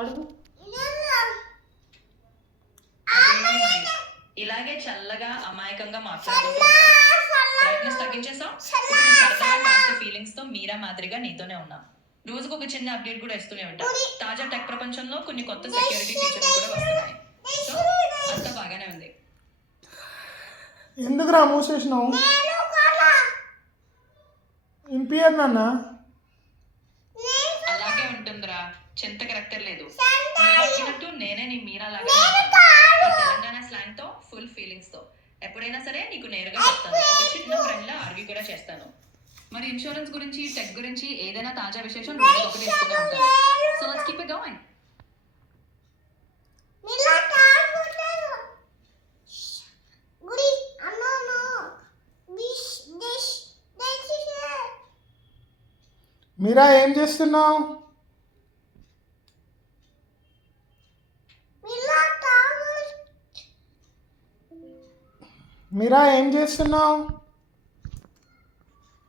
అడుగు. ఇలాగే చల్లగా అమాయకంగా మాట్లాడుకుంటూ బ్రైట్నెస్ తగ్గించేసాం. ఇప్పుడు సరదాగా కాస్త ఫీలింగ్స్ తో మీరా మాదిరిగా నీతోనే ఉన్నాం. రోజుకు ఒక చిన్న అప్డేట్ కూడా ఇస్తూనే ఉంటాం. తాజా టెక్ ప్రపంచంలో కొన్ని కొత్త సెక్యూరిటీ ఫీచర్లు కూడా వస్తున్నాయి. సో అంతా బాగానే ఉంది. ఎందుకురా మూసేసినావు? ఇంపియర్ నాన్న. అలాగే ఉంటుందిరా, చింత కరెక్టర్ లేదు. వచ్చినట్టు నేనే నీ మీరా లాగా తెలంగాణ స్లాంగ్ తో ఫుల్ ఫీలింగ్స్ తో ఎప్పుడైనా సరే నీకు నేరుగా చెప్తాను. ఒక చిన్న ఫ్రెండ్ లా ఆర్గ్యూ కూడా చేస్తాను. మరి ఇన్సూరెన్స్ గురించి, టెక్ గురించి ఏదైనా తాజా విశేషం రోజు ఒకటి ఇస్తూనే ఉంటాను. So let's keep it going. Meera ఏం చేస్తున్నావు? మీరా ఏం చేస్తున్నావు?